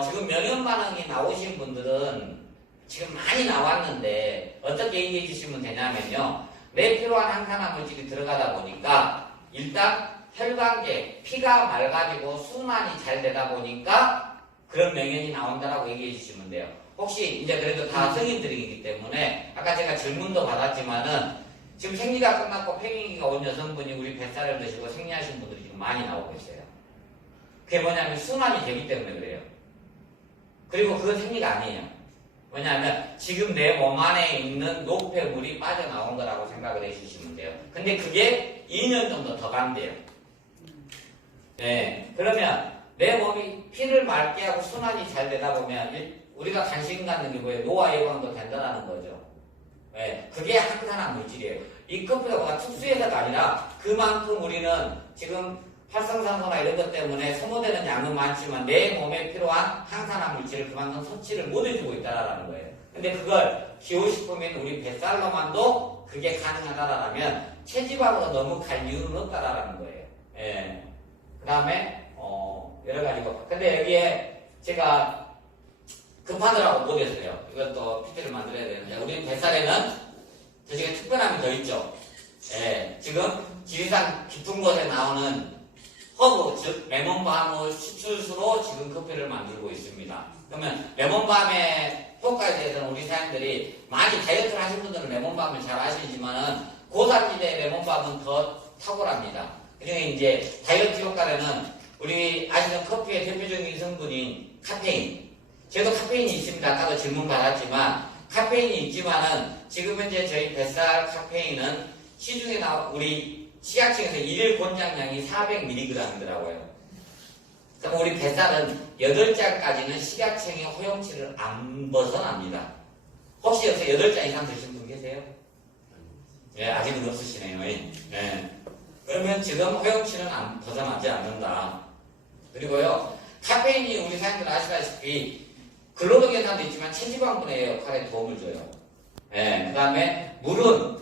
지금 면역 반응이 나오신 분들은 지금 많이 나왔는데 어떻게 얘기해 주시면 되냐면요. 내 필요한 항산화 물질이 들어가다 보니까 일단 혈관계, 피가 맑아지고 순환이 잘 되다 보니까 그런 명령이 나온다라고 얘기해 주시면 돼요. 혹시 이제 그래도 다 성인들이기 때문에 아까 제가 질문도 받았지만은 지금 생리가 끝났고 폐기가 온 여성분이 우리 뱃살을 드시고 생리하신 분들이 지금 많이 나오고 있어요. 그게 뭐냐면 순환이 되기 때문에 그래요. 그리고 그건 생리가 아니에요. 뭐냐면 지금 내 몸 안에 있는 노폐물이 빠져나온 거라고 생각을 해주시면 돼요. 근데 그게 2년 정도 더 간대요. 네. 그러면 내 몸이 피를 맑게 하고 순환이 잘 되다 보면 우리가 관심 갖는 게 뭐예요? 노화 예방도 된다는 거죠. 네. 그게 항산화 물질이에요. 이 커피가 뭐가 특수해서가 아니라 그만큼 우리는 지금 활성산소나 이런 것 때문에 소모되는 양은 많지만 내 몸에 필요한 항산화 물질을 그만큼 섭취를 못 해주고 있다라는 거예요. 근데 그걸 기호식품인 우리 뱃살로만도 그게 가능하다라면 체지방으로 너무 갈 이유는 없다라는 거예요. 예. 그 다음에 여러 가지고. 근데 여기에 제가 급하더라고 못했어요. 이것도 PPT를 만들어야 되는데 우리 뱃살에는 되게 특별함이 더 있죠. 예. 지금 지리산 깊은 곳에 나오는 허브, 즉 레몬밤을 추출수로 지금 커피를 만들고 있습니다. 그러면 레몬밤의 효과에 대해서는 우리 사람들이 많이 다이어트를 하신 분들은 레몬밤을 잘 아시지만은 고산지대 레몬밤은 더 탁월합니다. 그중에 이제 다이어트 효과에는 우리 아시는 커피의 대표적인 성분인 카페인. 저도 카페인이 있습니다. 아까도 질문 받았지만 카페인이 있지만은 지금 현재 저희 뱃살 카페인은 시중에 나온 우리 치약청에서 일일 권장량이 400mg이더라고요. 그럼 우리 뱃살은 8잔까지는 식약청의 허용치를 안 벗어납니다. 혹시 여기서 8잔 이상 드신 분 계세요? 예, 아직은 없으시네요. 예. 그러면 지금 허용치는 벗어나지 않는다. 그리고요, 카페인이 우리 사람들 아시다시피 근로동 현상도 있지만 체지방분해 역할에 도움을 줘요. 예, 그 다음에 물은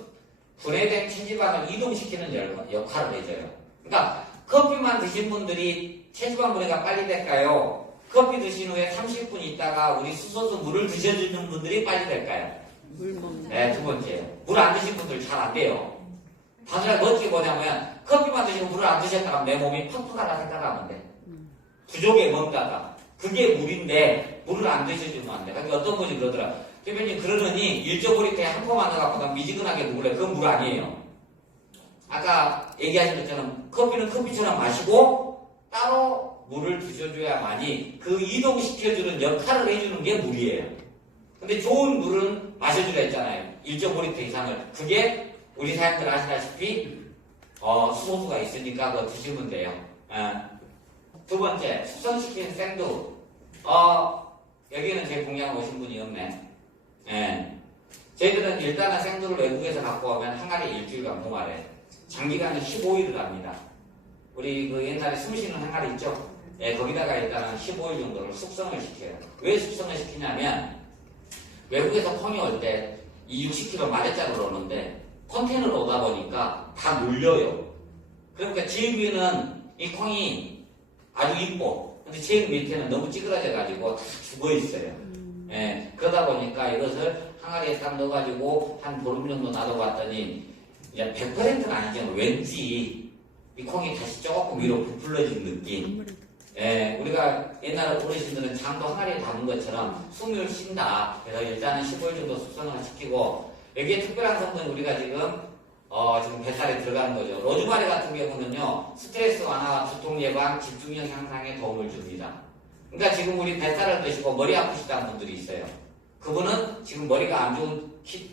분해된 체지방을 이동시키는 역할을 해줘요. 그러니까 커피만 드신 분들이 체지방 분해가 빨리 될까요? 커피 드신 후에 30분 있다가 우리 수소수 물을 드셔주는 분들이 빨리 될까요? 물 먹는. 네, 두 번째요. 물 안 드신 분들 잘 안 돼요. 단순하게 어떻게 보냐면 커피만 드시고 물을 안 드셨다가 내 몸이 퍽퍽하다 생각하면 돼. 부족해 뭔가가. 그게 물인데 물을 안 드셔주면 안 돼. 그러니까 어떤 분이 그러더라. 대표님 그러더니 일조보리트에 한 포만 넣어갖고 미지근하게 먹을래. 그건 물 아니에요. 아까 얘기하신 것처럼 커피는 커피처럼 마시고 따로 물을 드셔줘야만이 그 이동시켜주는 역할을 해주는 게 물이에요. 근데 좋은 물은 마셔주라 했잖아요. 1.5리터 이상을. 그게 우리 사람들 아시다시피 수소수가 있으니까 그거 드시면 돼요. 두 번째, 숙성시킨 생두. 여기는 제 공장 오신 분이 없네. 저희들은 일단은 생두를 외국에서 갖고 오면 항아리에 일주일간 봉화래. 장기간은 15일을 합니다. 우리 그 옛날에 숨 쉬는 항아리 있죠? 거기다가 일단은 15일 정도를 숙성을 시켜요. 왜 숙성을 시키냐면 외국에서 콩이 올 때 이 60kg 마대짜리로 오는데 컨테이너로 오다 보니까 다 눌려요. 그러니까 제일 위에는 이 콩이 아주 이뻐. 근데 제일 밑에는 너무 찌그러져가지고 다 죽어있어요. 그러다 보니까 이것을 항아리에 딱 넣어가지고 한 보름 정도 놔둬봤더니 이제 100%는 아니지만 왠지 이 콩이 다시 조금 위로 부풀러진 느낌. 우리가 옛날 어르신들은 장도 항아리에 담은 것처럼 숨을 쉰다. 그래서 일단은 15일 정도 숙성을 시키고 여기에 특별한 성분이 우리가 지금 뱃살에 들어가는 거죠. 로즈마리 같은 경우는요, 스트레스 완화와 두통 예방, 집중력 향상에 도움을 줍니다. 그러니까 지금 우리 뱃살을 드시고 머리 아프시다는 분들이 있어요. 그분은 지금 머리가 안 좋은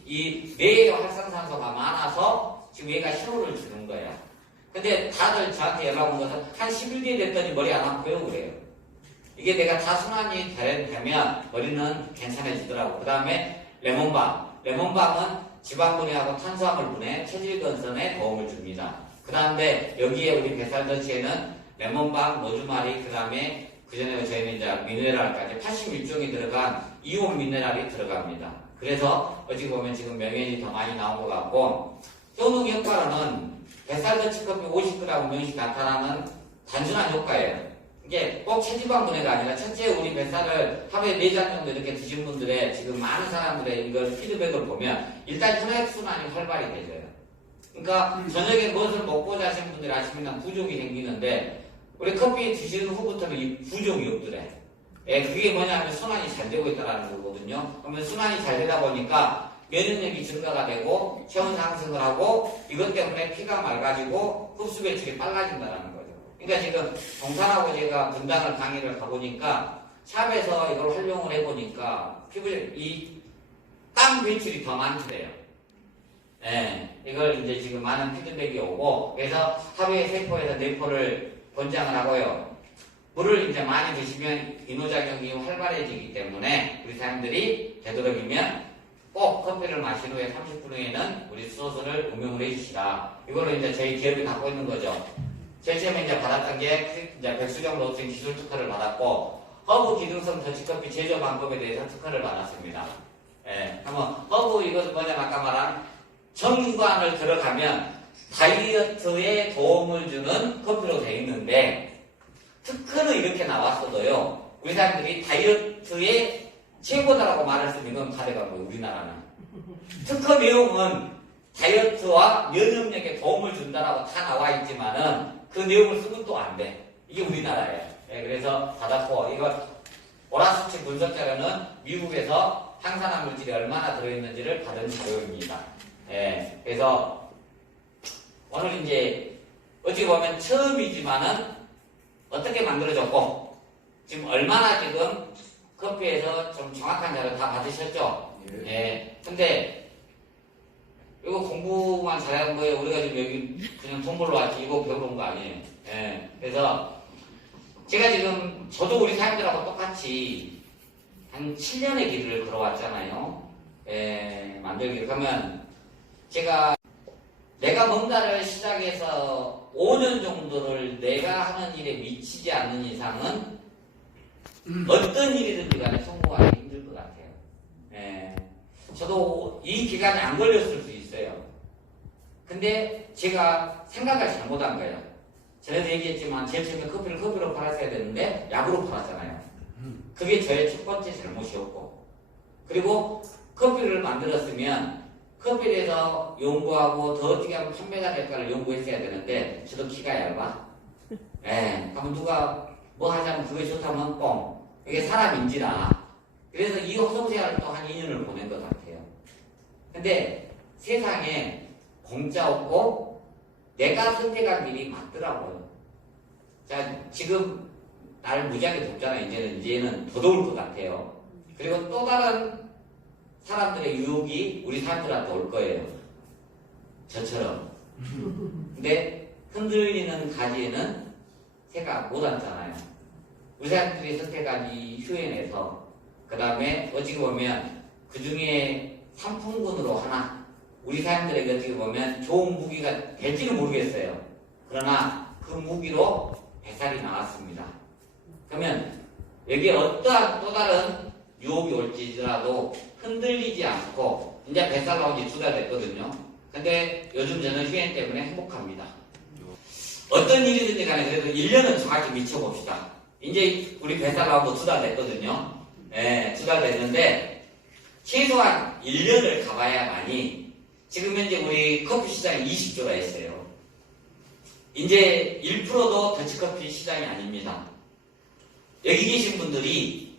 이 뇌의 활성산소가 많아서 지금 얘가 신호를 주는 거예요. 근데 다들 저한테 연락 온 것은 한 10일 뒤에 됐더니 머리 안 아프고요 그래요. 이게 내가 다 순환이 되면 머리는 괜찮아지더라고. 그 다음에 레몬밤. 레몬밤은 지방분해하고 탄수화물 분해, 체질 건선에 도움을 줍니다. 그 다음에 여기에 우리 뱃살더치에는 레몬밤, 로즈마리, 그 다음에 그 전에 저희는 이제 미네랄까지 81종이 들어간 이온 미네랄이 들어갑니다. 그래서 어찌 보면 지금 명현이 더 많이 나온 것 같고, 효능 효과로는 뱃살더치 커피 50g 명씩 나타나는 단순한 효과예요. 이게 꼭 체지방 분해가 아니라 첫째 우리 뱃살을 하루에 4잔 정도 이렇게 드신 분들의 지금 많은 사람들의 이걸 피드백을 보면 일단 혈액순환이 활발히 되져요. 그러니까 저녁에 무엇을 먹고 자신 분들이 아시면 부종이 생기는데 우리 커피 드시는 후부터는 이 부종이 없더래. 그게 뭐냐면 순환이 잘 되고 있다는 거거든요. 그러면 순환이 잘 되다 보니까 면역력이 증가가 되고 체온 상승을 하고 이것 때문에 피가 맑아지고 흡수 배출이 빨라진다는 거죠. 그러니까 지금 동산하고 제가 분당을 강의를 가보니까 샵에서 이걸 활용을 해보니까 피부에 이 땀 배출이 더 많더래요. 이걸 이제 지금 많은 피드백이 오고 그래서 하루에 3포에서 4포를 권장을 하고요. 물을 이제 많이 드시면 이노작용이 활발해지기 때문에 우리 사람들이 되도록이면 꼭 커피를 마신 후에 30분 후에는 우리 수소수를 음용을 해주시라. 이걸로 이제 저희 기업이 갖고 있는 거죠. 제일 처음에 이제 받았던 게 이제 백수정 로스팅 기술 특허를 받았고 허브 기능성 더치커피 제조 방법에 대해서 특허를 받았습니다. 한번 허브 이것은 뭐냐면 아까 말한 정관을 들어가면 다이어트에 도움을 주는 커피로 되어 있는데 특허는 이렇게 나왔어도요. 우리 사람들이 다이어트에 최고다라고 말할 수 있는 건 가져가고 우리나라는 특허 내용은 다이어트와 면역력에 도움을 준다라고 다 나와 있지만은 그 내용을 쓰면 또 안 돼. 이게 우리나라예요. 그래서 받았고 이거 오라수치 분석 자료는 미국에서 항산화 물질이 얼마나 들어있는지를 받은 자료입니다. 그래서 오늘 이제 어찌 보면 처음이지만은 어떻게 만들어졌고 지금 얼마나 지금 커피에서 좀 정확한 자료 다 받으셨죠? 근데 이거 공부만 잘한 거예요. 우리가 지금 여기 그냥 돈 벌러 왔지 이거 배우러 거 아니에요. 그래서 제가 지금 저도 우리 사람들하고 똑같이 한 7년의 길을 걸어왔잖아요. 만들기. 그러면 제가 내가 뭔가를 시작해서 5년 정도를 내가 하는 일에 미치지 않는 이상은 어떤 일이든지 간에 성공하기 힘들 것 같아요. 예. 저도 이 기간에 안 걸렸을 수 있어요. 근데 제가 생각을 잘못한 거예요. 전에도 얘기했지만 제일 처음에 커피를 커피로 팔았어야 되는데 약으로 팔았잖아요. 그게 저의 첫 번째 잘못이었고, 그리고 커피를 만들었으면 커피에 대해서 연구하고 더 어떻게 하면 판매가 될까를 연구했어야 되는데 저도 키가 얇아. 예, 그럼 누가 뭐 하자면 그게 좋다면 뻥. 이게 사람인지라. 그래서 이 호송생활을 또 한 2년을 보낸 것 같아요. 근데 세상에 공짜 없고 내가 선택한 일이 맞더라고요. 자, 지금 나를 무지하게 덥잖아요. 이제는 더 더울 것 같아요. 그리고 또 다른 사람들의 유혹이 우리 사람들한테 올 거예요. 저처럼. 근데 흔들리는 가지에는 새가 못 앉잖아요. 우리 사람들이 선택한 이 휴엔에서 그 다음에 어찌 보면 그 중에 상품군으로 하나 우리 사람들에게 어떻게 보면 좋은 무기가 될지는 모르겠어요. 그러나 그 무기로 뱃살이 나왔습니다. 그러면 여기에 어떠한 또 다른 유혹이 올지라도 흔들리지 않고 이제 뱃살 나온 지 2달 됐거든요. 근데 요즘 저는 휴엔 때문에 행복합니다. 어떤 일이든지 간에 그래도 1년은 정확히 미쳐봅시다. 이제 우리 뱃살 나온 거 2달 됐거든요. 예, 2달 됐는데 최소한 1년을 가봐야만이 지금 현재 우리 커피 시장이 20조라 했어요. 이제 1%도 더치커피 시장이 아닙니다. 여기 계신 분들이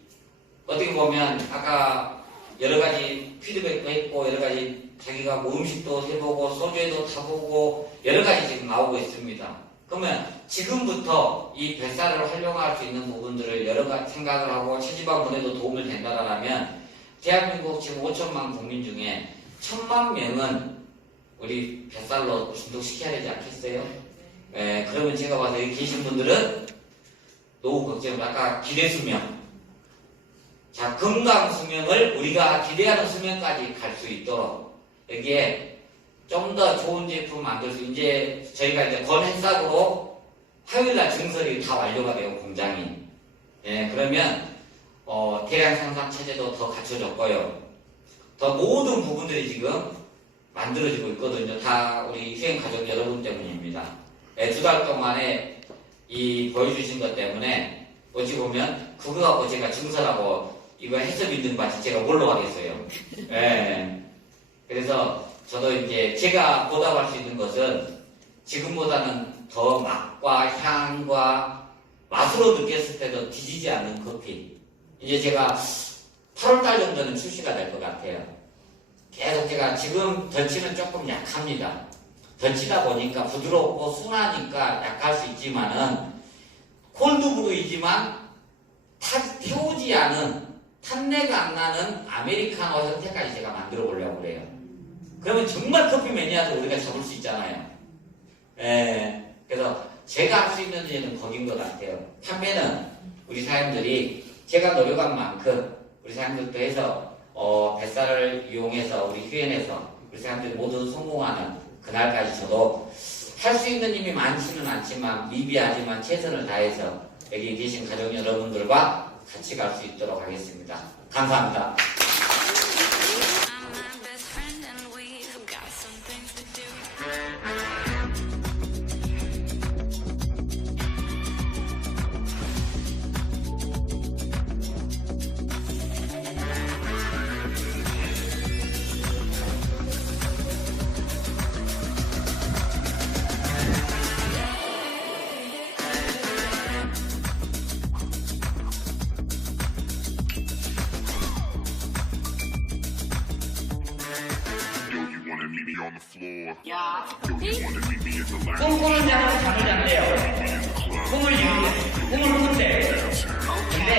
어떻게 보면 아까 여러 가지 피드백도 했고 여러 가지 자기가 뭐 음식도 해보고 소주에도 타보고 여러 가지 지금 나오고 있습니다. 그러면 지금부터 이 뱃살을 활용할 수 있는 부분들을 여러 가지 생각을 하고 체지방 분해도 도움이 된다라면 대한민국 지금 5천만 국민 중에 1,000만 명은 우리 뱃살로 중독시켜야 되지 않겠어요? 예, 그러면 제가 봐서 여기 계신 분들은 노후 걱정, 아까 기대 수명. 자, 건강 수명을 우리가 기대하는 수명까지 갈 수 있도록 여기에 좀 더 좋은 제품 만들 수, 이제 저희가 이제 건행사고로 화요일날 증설이 다 완료가 되고 공장이. 예, 그러면, 대량 생산 체제도 더 갖춰졌고요. 더 모든 부분들이 지금 만들어지고 있거든요. 다 우리 휴행 가족 여러분 때문입니다. 예, 2달 동안에 이 보여주신 것 때문에 어찌 보면 그거 갖고 제가 증설하고 이거 해썹 인증받지 제가 뭘로 하겠어요. 예. 그래서 저도 이제 제가 보답할 수 있는 것은 지금보다는 더 맛과 향과 맛으로 느꼈을 때도 뒤지지 않는 커피. 이제 제가 8월달 정도는 출시가 될 것 같아요. 계속 제가 지금 덜치는 조금 약합니다. 덜치다 보니까 부드럽고 순하니까 약할 수 있지만은 콜드브루이지만 태우지 않은 탄내가 안 나는 아메리카노 형태까지 제가 만들어 보려고 그래요. 그러면 정말 커피 매니아도 우리가 잡을 수 있잖아요. 예, 그래서 제가 할 수 있는 일은 거긴 것 같아요. 판매는 우리 사람들이 제가 노력한 만큼 우리 사람들도 해서 뱃살을 이용해서 우리 휴엔에서 우리 사람들이 모두 성공하는 그날까지 저도 할 수 있는 힘이 많지는 않지만 미비하지만 최선을 다해서 여기 계신 가족 여러분들과 같이 갈 수 있도록 하겠습니다. 감사합니다. 꿈꾸는 자는 잠을 잔대요. 꿈을 꾼대요. 근데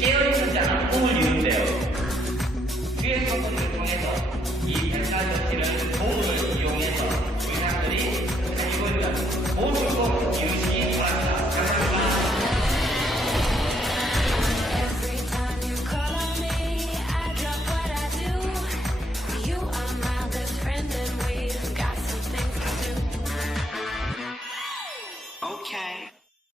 깨어있는 자는 꿈을 이룬대요. 뒤에 성공을 통해서 이 백날 정치를 도움을 이용해서 우리 사람들이 가지고 있는 모든 꼭 이루시기 바랍니다. 감사합니다. You are my best friend and we've got something Okay.